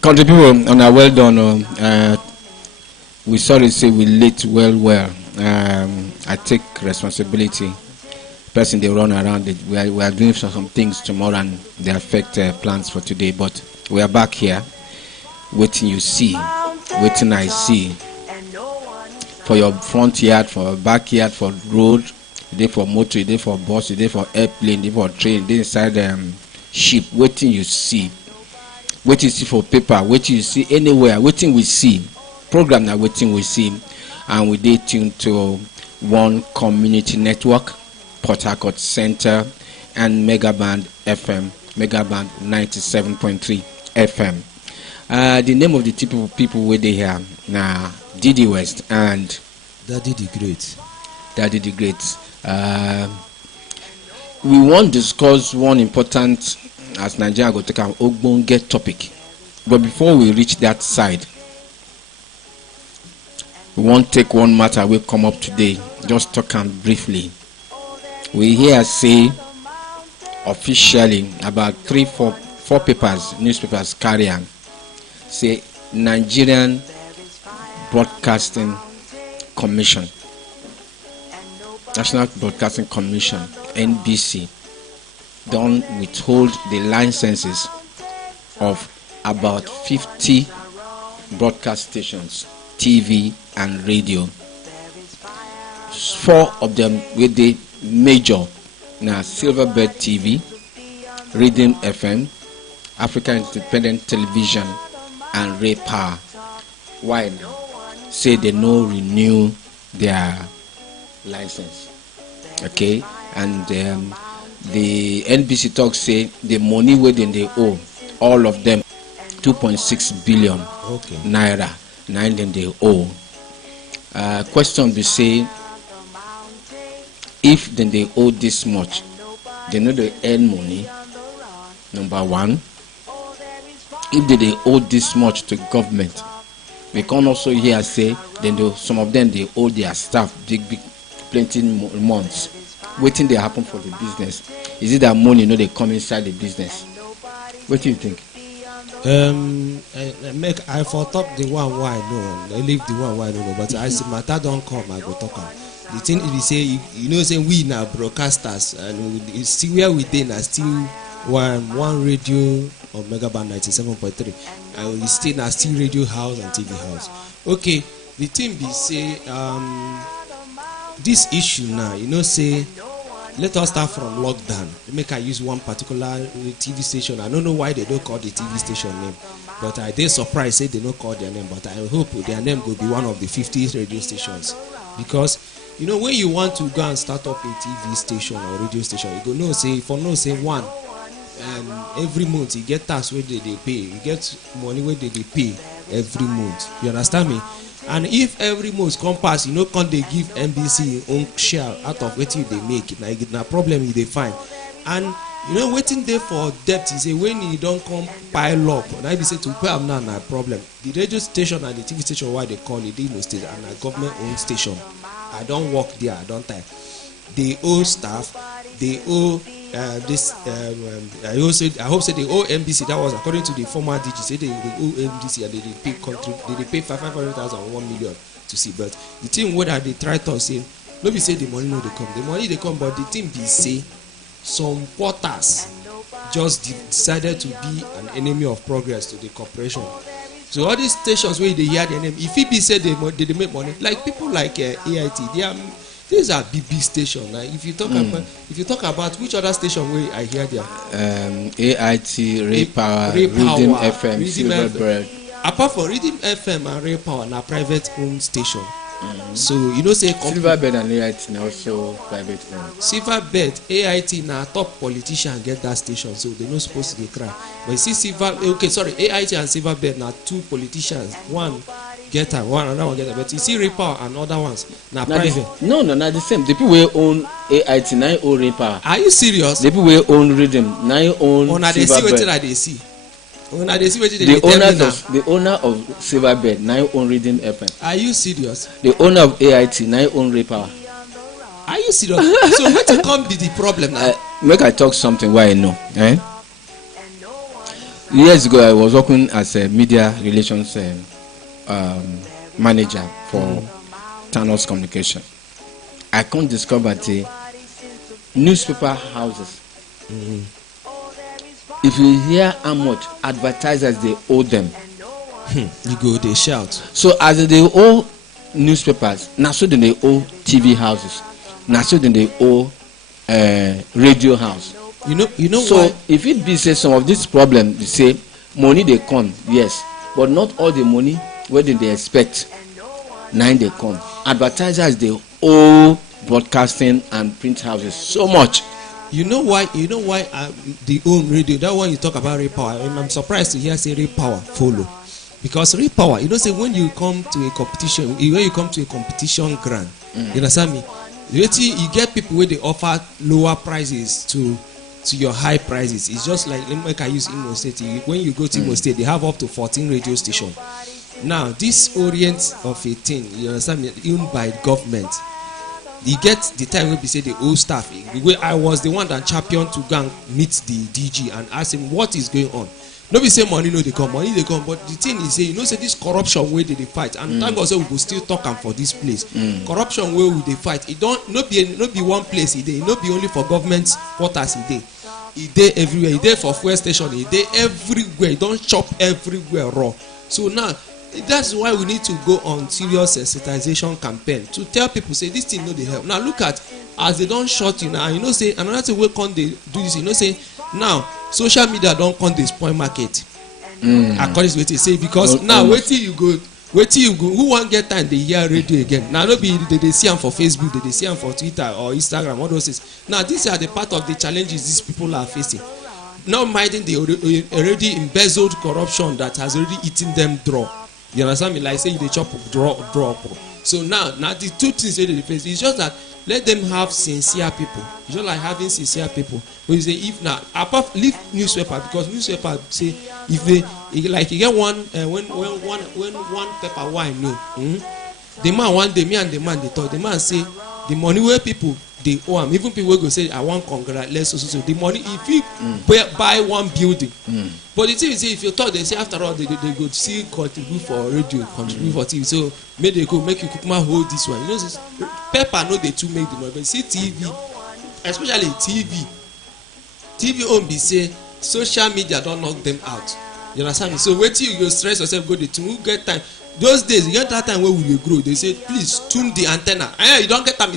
Country people, on a well done. We sorry say we late well. I take responsibility. Person they run around it. We are doing some things tomorrow and they affect plans for today. But we are back here. Waiting you see, waiting I see. For your front yard, for your backyard, for road, day for motor, day for bus, day for airplane, day for train, day inside ship. Waiting you see. Waiting you see for paper. Waiting you see anywhere. Waiting we see. Program now waiting we see. And we did tune to One Community Network, Port Harcourt Center, and Megaband FM, Megaband 97.3 FM. The name of the people where they here now, Didi West and Daddy the Great. Daddy the Great. We want to discuss one important, as Nigeria go take an ogbonge topic. But before we reach that side, we won't take one matter we come up today. Just talk briefly. We hear say officially about 4 papers, newspapers carry on. Say Nigerian Broadcasting Commission, National Broadcasting Commission, NBC, don't withhold the licenses of about 50 broadcast stations, TV and radio. 4 of them with the major now Silverbird TV, Rhythm FM, African Independent Television, and Ray Power. Why now? Say they no renew their license. Okay, and the NBC talk say the money within they owe, all of them 2.6 billion naira. 9 them they owe. Question be say, if then they owe this much, they know they earn money. Number one. If they owe this much to government, we can also hear say then some of them they owe their staff big plenty months. Waiting they happen for the business. Is it that money they come inside the business? What do you think? I for talk the one why no, I leave the one why no, but I see matter don't come, I go talk. The thing is, we say say we now broadcasters and we see where we did now still one radio on Megaband 97.3 and we still radio house and TV house. Okay, the thing be say this issue now, say let us start from lockdown. Make I use one particular TV station. I don't know why they don't call the TV station name, but I did surprised say they don't call their name. But I hope their name will be one of the 50 radio stations, because when you want to go and start up a TV station or radio station, you go say one, and every month you get tax where they pay, you get money where they pay every month. You understand me? And if every month come pass, can't they give NBC own share out of what they make? Now problem they find. And waiting there for debt is when you don't come pile up. And I be say to pay am now na problem. The radio station and the TV station why they call it, they no state and a government owned station. I don't work there, I don't time. They owe staff, they owe I hope say they owe NBC. That was according to the former DG. Say they owe NBC and they pay 500,000 or 1 million to see. But the thing whether they try to say, nobody say the money no they come. The money they come, but the thing be say some porters just decided to be an enemy of progress to the corporation. So all these stations where they hear their name, if it be said they make money, like people like AIT, these are big stations. Like if you talk about which other station where I hear there, AIT, Ray Power, Rhythm FM, Silverbird. Apart from Rhythm FM and Ray Power, na private owned station. So say Silverbird and AIT now also private owned. Silverbird, AIT na top politician get that station, so they not supposed to cry. But you see AIT and Silverbird na 2 politicians. One get her, another one get her. But you see Ray Power and other ones na private. No, not the same. The people who own AIT now own Ray Power. Are you serious? The people who own Rhythm now own Silverbird. They see what they see. The owner of Silverbird now own Rhythm FM. Are you serious? The owner of AIT now own Ray Power. Are you serious? So what come be the problem now? Make I talk something why I know. Years ago, I was working as a media relations manager for Thanos Communication. I can't discover the newspaper houses. If you hear how much advertisers they owe them, you go, they shout. so as they owe newspapers, now so then they owe TV houses, now so then they owe radio house. You know So why? if it be say some of this problem, you say money they come, yes, but not all the money where they expect. Nine they come. Advertisers they owe broadcasting and print houses so much. You know why the own radio, that one you talk about Ray Power, I'm surprised to hear say Ray Power follow. Because Ray Power, say when you come to a competition, grant, you understand me? You get people where they offer lower prices to your high prices. It's just like I use Imo State. When you go to Imo State, they have up to 14 radio stations. Now, this Orient of 18, you understand me, owned by government. You get the time when we say the old staff. I was the one that championed to go and meet the DG and ask him what is going on. Nobody say money they come, but the thing is, say this corruption way they fight, and thank God say we go still talk am for this place. Corruption way we they fight. It don't not be one place. It dey not be only for government quarters. It dey everywhere. It dey for fuel station. It dey everywhere. It don't chop everywhere raw. So now that's why we need to go on serious sensitization campaign to tell people say this thing no dey help. Now look at as they don't shut you now. Say another thing wey come dey do this. Say now social media don come dey spoil market. According to wetin say because now wetin you go who wan get time dey hear radio again. Now no be they see am for Facebook, they see am for Twitter or Instagram, all those things. Now these are the part of the challenges these people are facing. Not minding the already embezzled corruption that has already eaten them draw. You understand me? Like say they chop draw. So now the two things they face is just that let them have sincere people. It's just like having sincere people. When you say if now apart leave newspaper because newspaper say if they like you get one when one paper wine no. The man one day me and the man they talk. The man say the money where people they owe him. Even people go say I want congratulate so the money if you buy one building. But the thing is if you talk they say after all they go see contribute for radio, contribute for TV. So make they go make you kukuma hold this one. Paper no they too make the money. But see TV, especially TV own be say social media don't knock them out. You understand me? So wait till you go stress yourself go the team who get time. Those days you get that time where we dey grow they say please tune the antenna. You don't get time.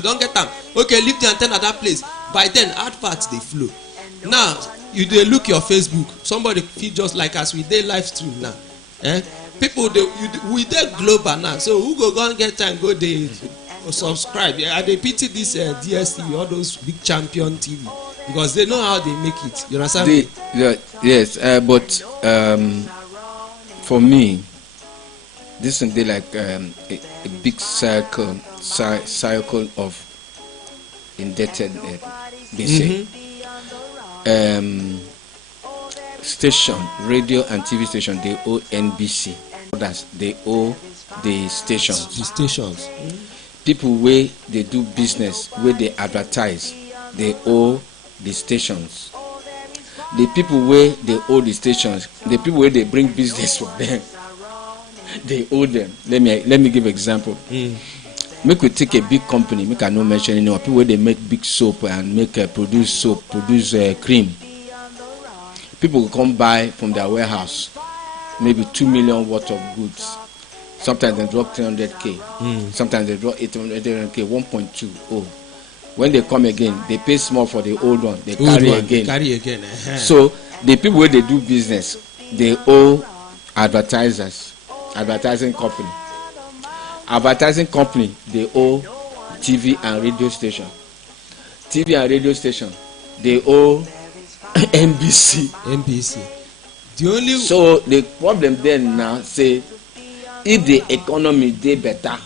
Okay, leave the antenna that place. By then adverts they flow. Now you dey look your Facebook, somebody feel just like us we dey live stream now. People we dey global now, so who go get time go dey subscribe. I dey pity this DSTV, all those big champion TV because they know how they make it. You understand me? Yes, but for me this is like a big circle of indebtedness. Station, radio and TV station they owe NBC. Others they owe the stations. The stations. People where they do business, where they advertise, they owe the stations. The people where they owe the stations, the people where they bring business for them, they owe them. Let me give example. Make we take a big company. Make I no mention anyone. People where they make big soap and make produce soap, produce cream. People will come buy from their warehouse, maybe 2 million worth of goods. Sometimes they drop 300k. Sometimes they drop 800k, 1.2. Oh, when they come again, they pay small for the old one. They carry again. So the people where they do business, they owe advertising company. Advertising company, they owe TV and radio station. TV and radio station, they owe NBC. So the problem then now say if the economy dey better,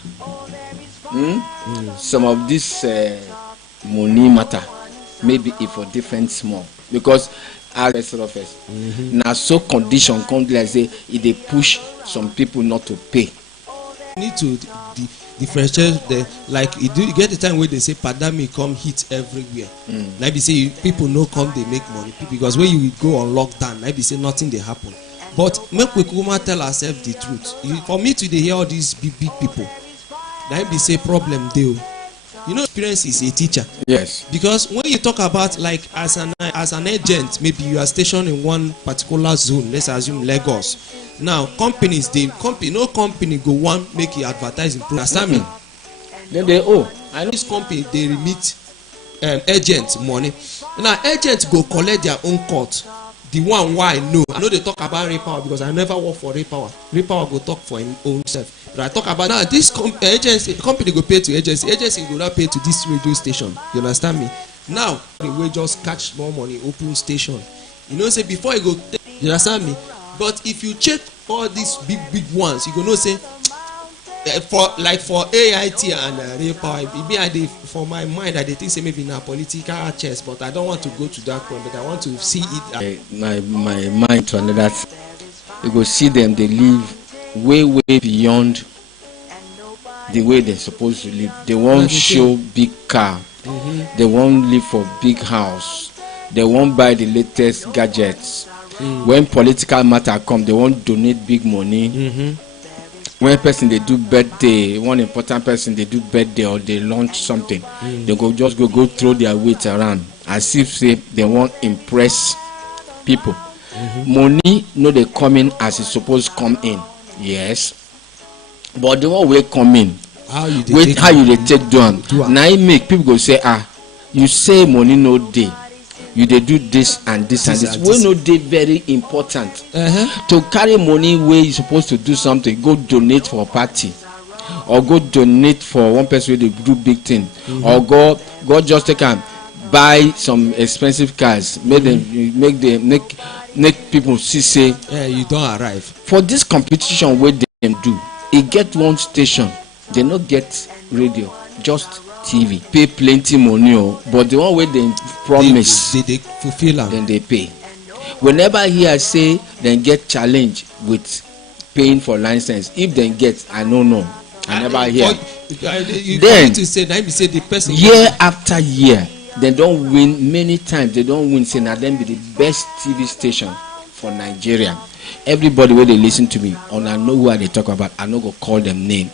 some of this money matter maybe if for different small because as surface now so condition come like say if they push some people not to pay. need to differentiate the, like you get the time where they say pandemic come hit everywhere. Like they say people no come they make money because when you go on lockdown, like they say nothing they happen. But make we come tell ourselves the truth. For me to hear all these big people, like they say problem deal. You know, experience is a teacher. Yes. Because when you talk about like as an agent, maybe you are stationed in one particular zone. Let's assume Lagos. Now no company go want make you advertise in understand me? Then they I know this company they remit agent money. Now agent go collect their own cut. The one why I know they talk about Repower because I never work for Repower. Repower go talk for him own self. But I talk about now this agency company go pay to agency go not pay to this radio station. You understand me? Now they will just catch more money, open station. You know say before you go, you understand me? But if you check all these big ones, you go know say for AIT and Repower, for my mind I think say maybe na political chess, but I don't want to go to that point. But I want to see it. My mind to another. You go see them. They live way beyond the way they're supposed to live. They won't show big car. They won't live for big house. They won't buy the latest gadgets. When political matter come, they won't donate big money. When person they do birthday, one important person they do birthday or they launch something, they go throw their weight around as if say they won't impress people. Money no they come in as it's supposed to come in. Yes, but the one way come in, how you take down. Now it make people go say you say money no day. You they do this and this and this. We know they very important. To carry money where you supposed to do something, go donate for a party, or go donate for one person where they do big thing, or go just take and buy some expensive cars. Make people see say you don't arrive. For this competition where they do, it get one station. They not get radio, just TV. Pay plenty money, but the one where they promise they fulfill them. Then they pay. Whenever here say then get challenge with paying for license, if they get, I don't know. I never hear. Then to say the person year after year, they don't win many times. They don't win. Say now them be the best TV station for Nigeria. Everybody where they listen to me, and I know who they talk about. I no go call them name.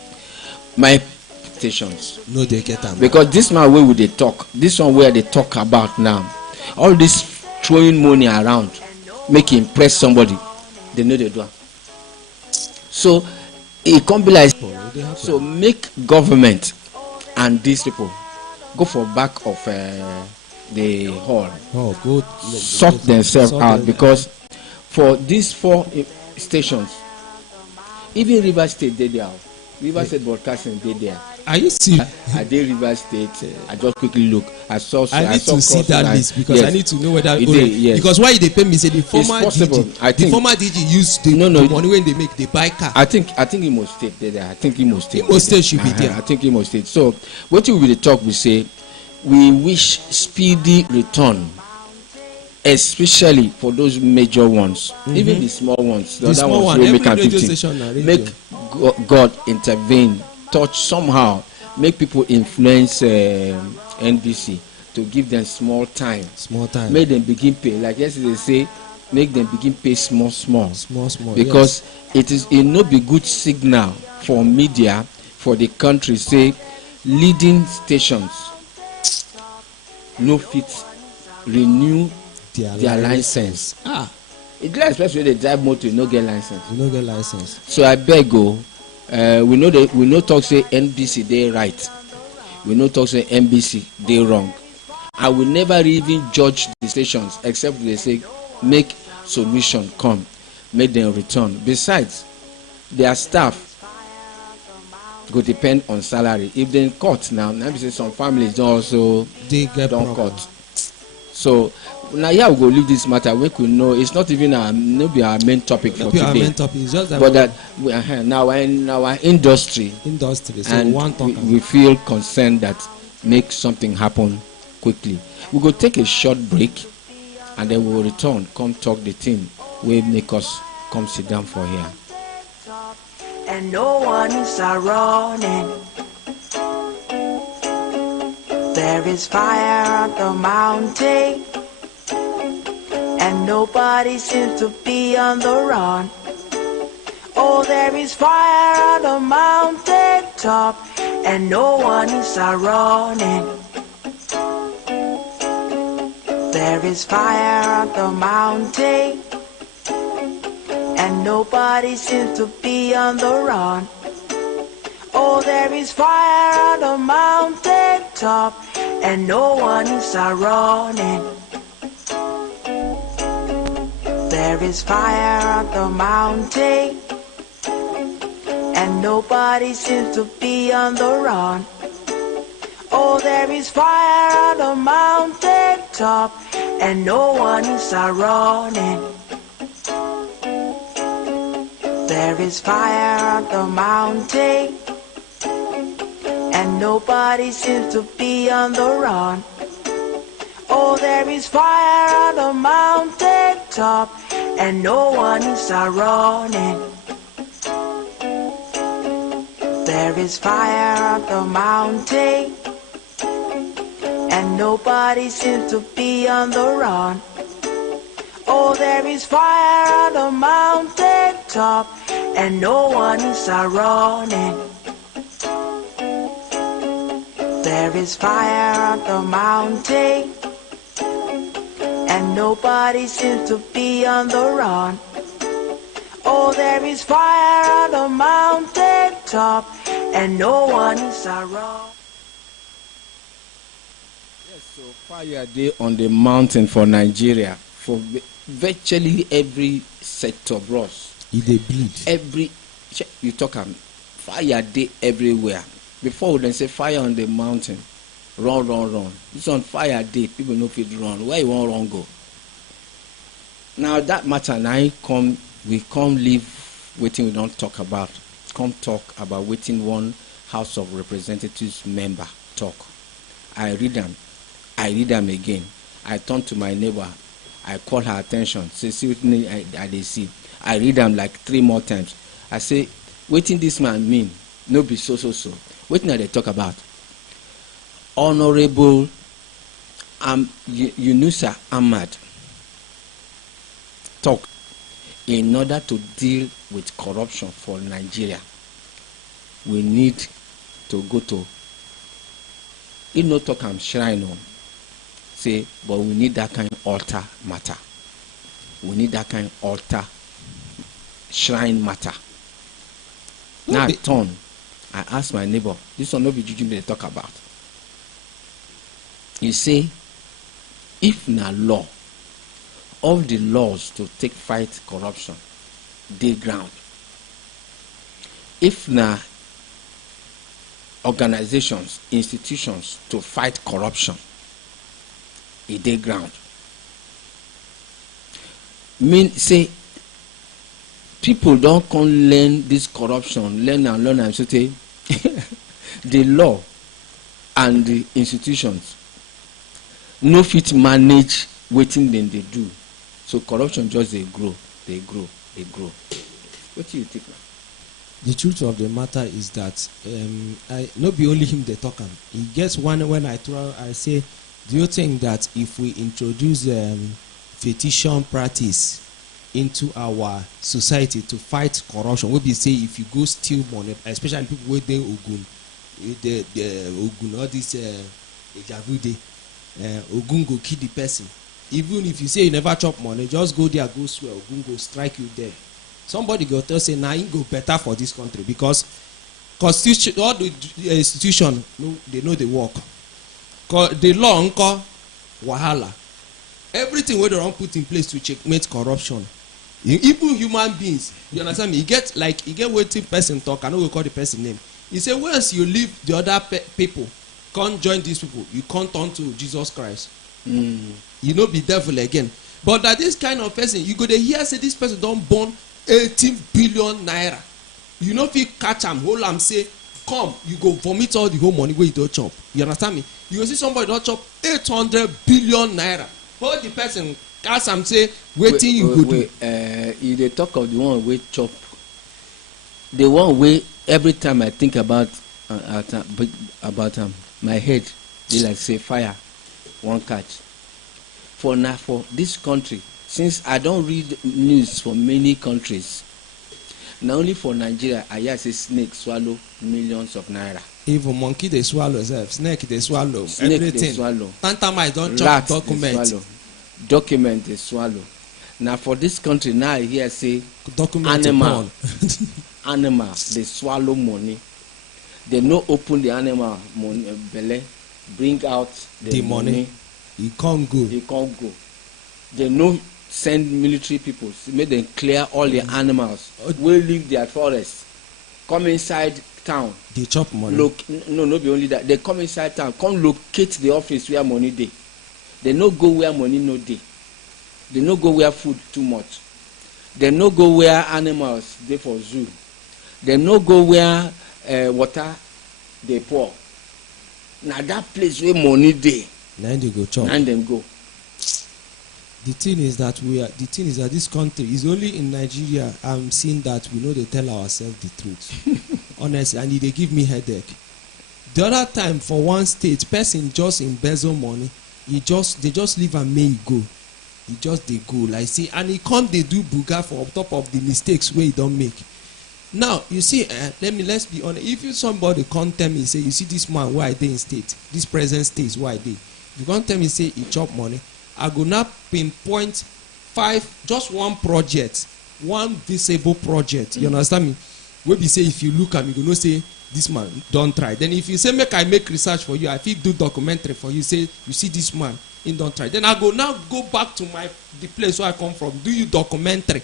My stations. No, they get them. Because this man where would they talk? This one where they talk about now. All this throwing money around, make impress somebody. They know they do. So it can't be like so. Make government and these people go for back of the hall. Oh, good. Sort themselves out because for these 4 stations, even River State they there. River State Broadcasting they there. Are you serious? I did River State. I just quickly look. I need to see that list because yes. I need to know whether yes. Because why they pay me say the former DG, the former DG use the money when they make they buy car. I think Imo State there. I think Imo State. Imo State should be there. I think Imo State. So what we will talk we say we wish speedy return, especially for those major ones, even the small ones. The small one, will every radio station make God intervene, touch somehow, make people influence NBC to give them small time. Make them begin pay. Like yesterday say, make them begin pay small. Because yes. it no be good signal for media, for the country. Say leading stations no fit renew their license. It's like especially they drive motor, you no get license. So I beg go. We know talk say NBC they right. We know talk say NBC they wrong. I will never even judge the stations except they say make solution come, make them return. Besides, their staff go depend on salary. If they cut now, say some families don't cut. So now here we go leave this matter. We could know it's not even our main topic for today. Our main topic is just that. But that now in our industry, so and we feel concerned that make something happen quickly. We go take a short break, and then we will return. Come talk the thing. We make us come sit down for here. and no one is running. There is fire on the mountain, and nobody seems to be on the run. Oh, there is fire on the mountain top, and no one is running. There is fire on the mountain, and nobody seems to be on the run. Oh, there is fire on the mountain top, and no one is running. There is fire on the mountain, and nobody seems to be on the run. Oh, there is fire on the mountain top, and no one is running. There is fire on the mountain, and nobody seems to be on the run. Oh, there is fire on the mountain top, and no one is running. There is fire on the mountain, and nobody seems to be on the run. Oh, there is fire on the mountain top, and no one is running. There is fire on the mountain, and nobody seems to be on the run. Oh, there is fire on the mountain top, and no one is around. Yes, so fire day on the mountain for Nigeria, for virtually every sector, bros. They bleed. Every you talk fire day everywhere. Before we then say fire on the mountain, run. It's on fire day. People know if it run. Where you want run go? Now that matter now we come leave waiting we don't talk about. Come talk about waiting one House of Representatives member talk. I read them again. I turn to my neighbor. I call her attention. Say, see what me I they see. I read them like 3 more times. I say, waiting this man mean? No be so. Waiting they talk about. Honorable Yunusa Ahmad talk in order to deal with corruption for Nigeria. We need to go to no talk shrine on say, but we need that kind of altar matter. We need that kind of altar shrine matter. Now I turn, I ask my neighbor, this one no be juju they talk about. He say, if na law, all the laws to take fight corruption, dey ground. If na organizations, institutions to fight corruption, e dey ground. Mean say people don't come learn this corruption, learn and so the law and the institutions no fit manage wetin dem dey do. So corruption just dey grow. What do you think now? The truth of the matter is that I not be only him they talk am. He gets one when I say, do you think that if we introduce petition practice into our society to fight corruption, we be say if you go steal money, especially people wey dey Ogun, the Ogun all this Ejavude, Ogun go kill the person. Even if you say you never chop money, just go there, go swear, Ogun go strike you there. Somebody go tell say now it go better for this country because constitution, all the institution, they know the work. The law nko wahala. Everything wey they don't put in place to checkmate corruption. Even human beings, you understand me? You get waiting person talk. I know we call the person name. He say once you leave the other people, can't join these people. You can't turn to Jesus Christ. You know be devil again. But that this kind of person, you go to hear say this person don't burn 18 billion naira. You know if you catch him, hold him, say, come, you go vomit all the whole money where you don't chop. You understand me? You go see somebody don't chop 800 billion naira. Hold the person, ask him, say, waiting you go do. You they talk of the one we chop the one way every time I think about my head, they like say fire, one catch. For now, for this country, since I don't read news for many countries, not only for Nigeria, I hear say snake swallow millions of naira. Even monkey they swallow self, snake they swallow, Snake everything. they swallow. Tantamite don't chop Rat document. they swallow. Document they swallow. Now for this country, now I hear say Document animal, animal they swallow money. They no open the animal money, belly, bring out the money. He can't go. He can't go. They no send military people to make them clear all the animals wey leave their forest, come inside town. They chop money. No be only that. They come inside town, come locate the office where money dey. They no go where money no dey. They no go where food too much. They no go where animals dey for zoo. They no go where water dey pour. Na that place where money dey. Now they go chop. And them go. The thing is that this country is only in Nigeria. I'm seeing that we know they tell ourselves the truth. Honestly, and they give me headache. The other time for one state, person just embezzle money. They just leave and may go. He just they go like see, and he come they do buga for on top of the mistakes where he don't make. Now you see, let's be honest. If you somebody come tell me say you see this man why they in state, this present state why they, you come tell me say he chop money, I go now pinpoint 5, just one project, one visible project. You understand me? Where we say if you look at me, you know say this man don't try. Then if you say make I make research for you, I feel do documentary for you. Say you see this man, he don't try. Then I go now go back to the place where I come from. Do you documentary?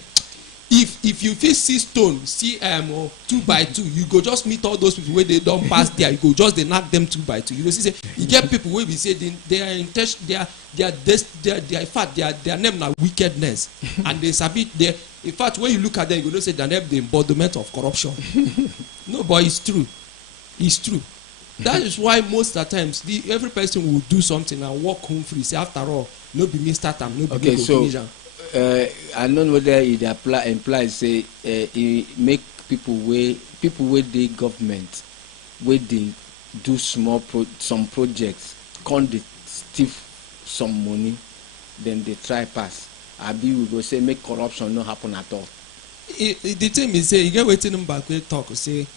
If you feel see stone, see 2 by 2, you go just meet all those people where they don't pass there. You go just they knock them 2 by 2. You know, see, say you get people where we say they are in touch. They are in fact their name na wickedness, and they submit there. In fact, when you look at them, you know say their name the embodiment of corruption. No, but it's true. It's true. That is why most of the times every person will do something and walk home free. Say after all, no be me start am, no be me go finish am. I don't know whether it implies say it make people wey dey government wey dey do some projects come dey steal some money, then they try pass. Abi we go say make corruption no happen at all. The thing is say you get wetin Mbakwe talk say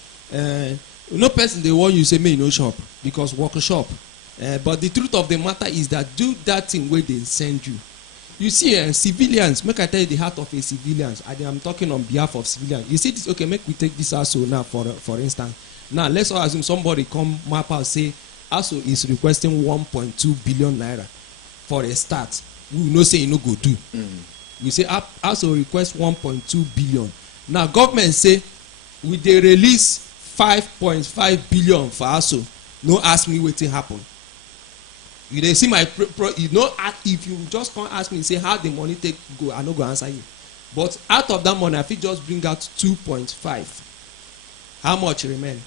no person dey want you say make you no shop because work shop. But the truth of the matter is that do that thing where they send you. You see, civilians, make I tell you the heart of a civilians. I'm talking on behalf of civilians. You see this, okay, make we take this ASO now for instance. Now, let's all assume somebody come map out, say, ASO is requesting 1.2 billion naira for a start. We will not say you no go do. We say ASO request 1.2 billion. Now, government say, will they release 5.5 billion for ASO? No ask me what happen. You dey see my you know, if you just come ask me say how the money take go, I no go answer you. But out of that money, I fit just bring out 2.5. How much remain?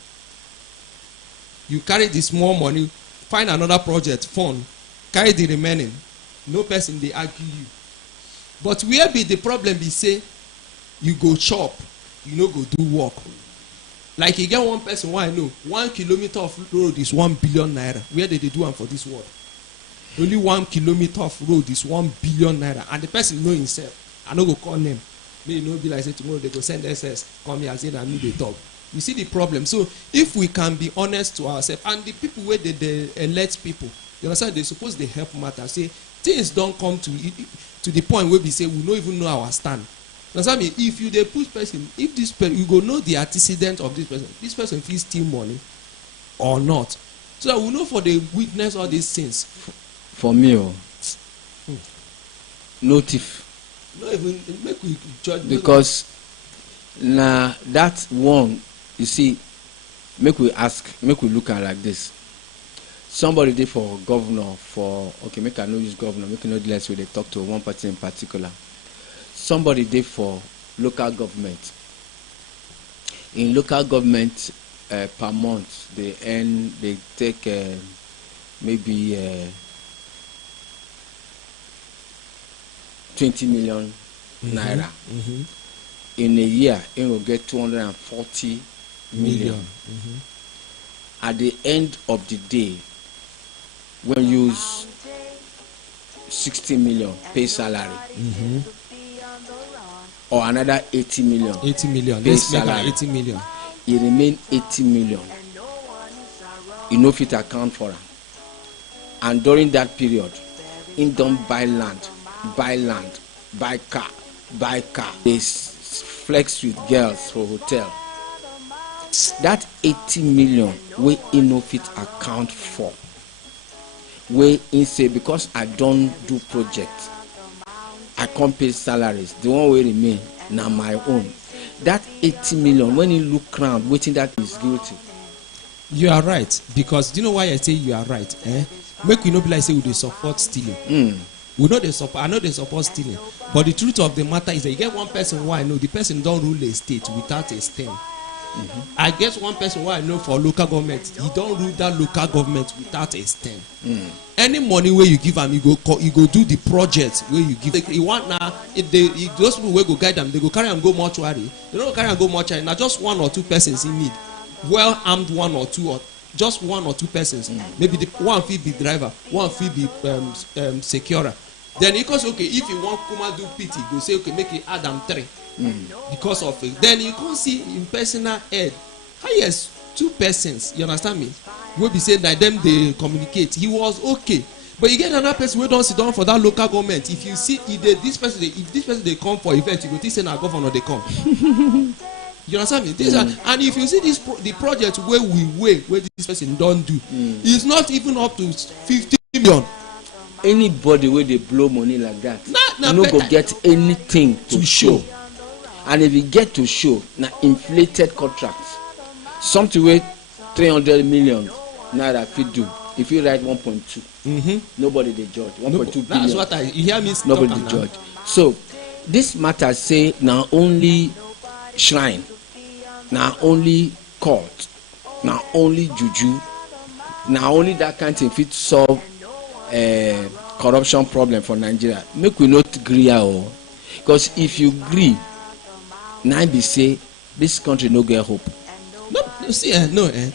You carry the small money, find another project, fund, carry the remaining. No person dey argue you. But where be the problem be say you go chop, you no go do work. Like you get one person why I know 1 kilometer of road is 1 billion naira. Where did they do am for this world? Only 1 kilometer of road is 1 billion naira, and the person know himself. I no go call name. May no be like say tomorrow they go send SS come here and say that me they talk. You see the problem. So if we can be honest to ourselves, and the people where they elect people, you understand, they suppose they help matter. Say things don't come to the point where we say we don't even know our stand. You understand me? If you they push person, if this person you go know the antecedent of this person feels steal money or not. So that we know for the witness all these things. For me, no thief. No even make we judge because now that one, you see, make we look at like this. Somebody did for governor make I no use governor, make I no less where they talk to one party in particular. Somebody did for local government. In local government, per month they take maybe 20 million naira. in a year he will get 240 million. At the end of the day, when you use 60 million pay salary, or another 80 million. 80 million. Pay Let's make salary. 80 million. It remain 80 million. You know fit account for it. And during that period, he don't buy land, buy car. They flex with girls for hotel. That 80 million we no fit account for. We in say because I don't do project, I can't pay salaries. The one way remain now my own. That 80 million when you look around, waiting that is guilty. You are right, because do you know why I say you are right? Make we no be like say we dey support stealing. We know they support. I know they support stealing, but the truth of the matter is that you get one person who I know, the person don't rule a state without a stem. I guess one person who I know for local government, he don't rule that local government without a stem. Any money where you give them, you go do the project where you give. You want now, if those people will go guide them, they go carry and go mortuary. They don't carry and go mortuary. Now just one or two persons in need, well armed one or two, or just one or two persons. Maybe the one fee be driver, one fee be securer. Then it goes okay. If you want Kuma do pity, go say okay, make it add them 3. Because of it. Then you can see in personal head, highest 2 persons. You understand me? Will be saying that them they communicate. He was okay, but you get another person who don't sit down for that local government. If you see if this person they come for event, you go think say na governor they come. You understand me? And if you see the project where this person don't do, it's not even up to 50 million. Anybody where they blow money like that, you no go get anything to show. And if you get to show, na inflated contracts, something with 300 million naira fit do. If you write 1.2, nobody they judge. 1.2 billion. That's what you hear me. Nobody they judge. So this matter say now only shrine, now only court, now only juju, now only that kind of thing fit solve corruption problem for Nigeria. Make we not agree or because if you agree, now be say this country no get hope. No, see,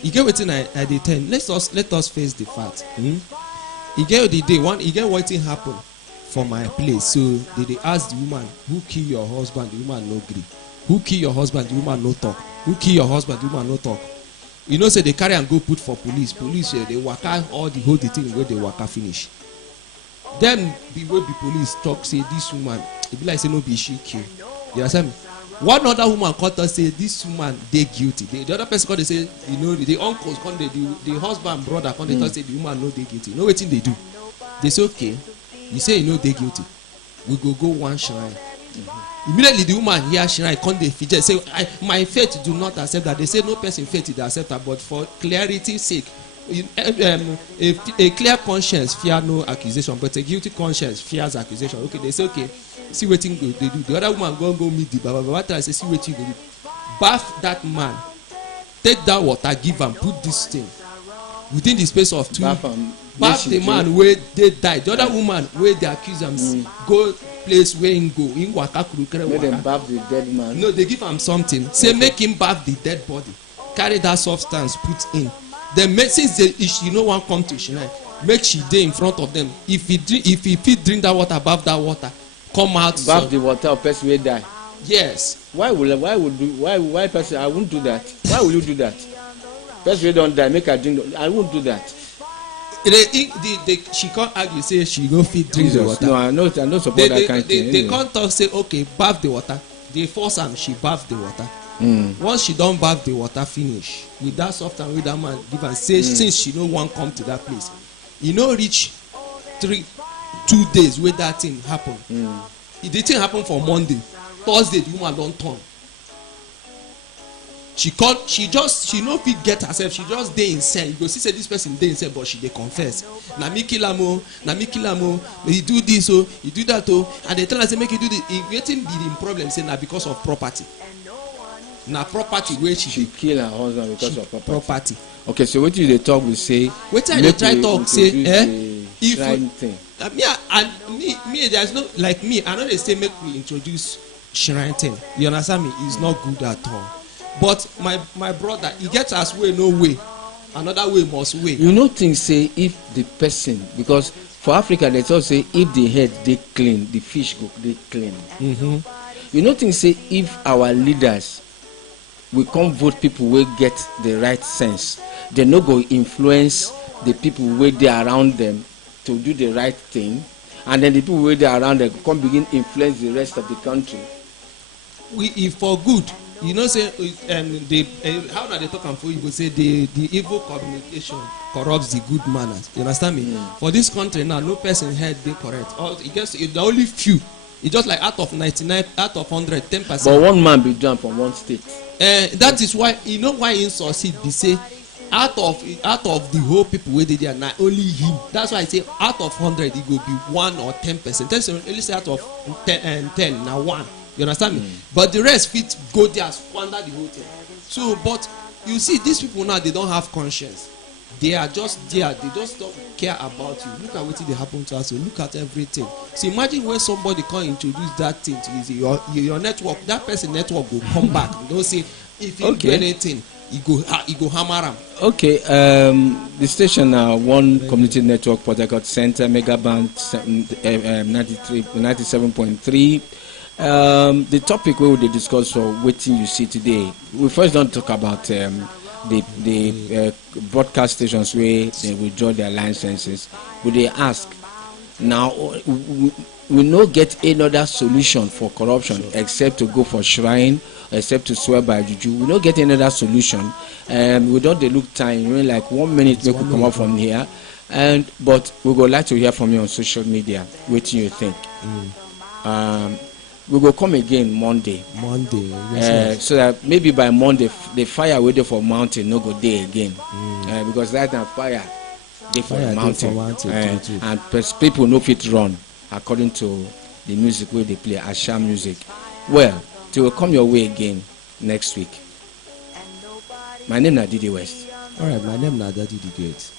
you get what I did 10. Let us face the fact. You get the day one. You get what thing happen for my place. So they ask the woman who kill your husband. The woman no agree. Who kill your husband? The woman no talk. Who kill your husband? The woman no talk. You know, say they carry and go put for police. Police they waka all the whole thing where they waka finish. Then the way the police talk say this woman, it be like say no be she kill. You understand me? One other woman called us say this woman they guilty. The other person called they say the uncles come the husband brother come they say the woman no they guilty. You know what thing they do? They say okay, you say you know they guilty. We go one shrine. Immediately the woman hear shrine come they fidget say my faith do not accept that. They say no person faith is accept that, but for clarity's sake, a clear conscience fear no accusation, but a guilty conscience fears accusation. Okay, they say okay. See what thing they do. The other woman go meet the Baba try say see what you do. Bath that man. Take that water, give and put this thing within the space of 2. Bath the man where they died. The other woman where they accuse them go place where him go in waka kurukere waka. Make them bath the dead man. No, they give him something. Say make him bath the dead body. Carry that substance put in. Then since she no one come to Shinai, make she dey in front of them. If he fit drink that water, bath that water. Come out. Bath the water of person will die. Yes. Why person? I won't do that. Why will you do that? Person will don't die. Make her drink. I won't do that. She can't argue. Say she go fit drink the water. No, I know support that kind of thing. They can't talk. Say okay, bath the water. They force am. She bath the water. Once she don't bath the water finish with that soft and with that man give and say since she no want come to that place, you know reach 2 days where that thing happen. The thing happen for Monday. Thursday the woman don't turn. She no fit get herself. She just dey insane. You go see say this person dey insane, but she dey confess. Na me kill am o. He do this o, he do that o, and they tell her say make you do this. Wetin be the problem? Say na because of property. Na property where she kill her husband because of property. Okay, so what you dey talk we say? Wetin I dey try talk say if thing. Me there's no like me. I know they say make we introduce shrine thing. You understand me? It's not good at all. But my brother, he gets as way no way. Another way must way. You know things say if the person, because for Africa they also say if the head they clean, the fish go they clean. You know things say if our leaders we come vote people will get the right sense, they no go influence the people where they around them to do the right thing, and then the people where they around them come begin influence the rest of the country. If for good, you know say how do they talk and for you go say the evil communication corrupts the good manners. You understand me? For this country now, no person head they correct. It gets the only few. It's just like out of 99, out of 100, 10%. But one man be done from one state. That is why you know why in succeed. They say out of the whole people where they are now only him. That's why I say out of 100 it will be 1 or 10%. That's only say out of 10 now 1. You understand me? But the rest fit go there squander the whole thing. So, but you see, these people now they don't have conscience. They are just there. They just don't care about you. Look at what they happen to us. So look at everything. So imagine when somebody can introduce that thing to you. Your network, that person network will come back. You don't say if you do anything, you go hammer them. Okay. The station one community network Port Harcourt Center megaband 97.3. The topic we will discuss for waiting you see today. We first don't talk about the broadcast stations where they withdraw their licenses. But they ask now we no get another solution for corruption except to go for shrine, except to swear by juju. We don't get another solution. We don't look time. You know, like 1 minute we could come up from here. But we would like to hear from you on social media. What do you think? We will come again Monday. Yes. So that maybe by Monday the fire waiting for mountain no go there again. Because that time fire they for mountain. And people no fit run according to the music where they play Asha music. Well, they will come your way again next week. My name is Didi West. All right, my name is Daddy the Great.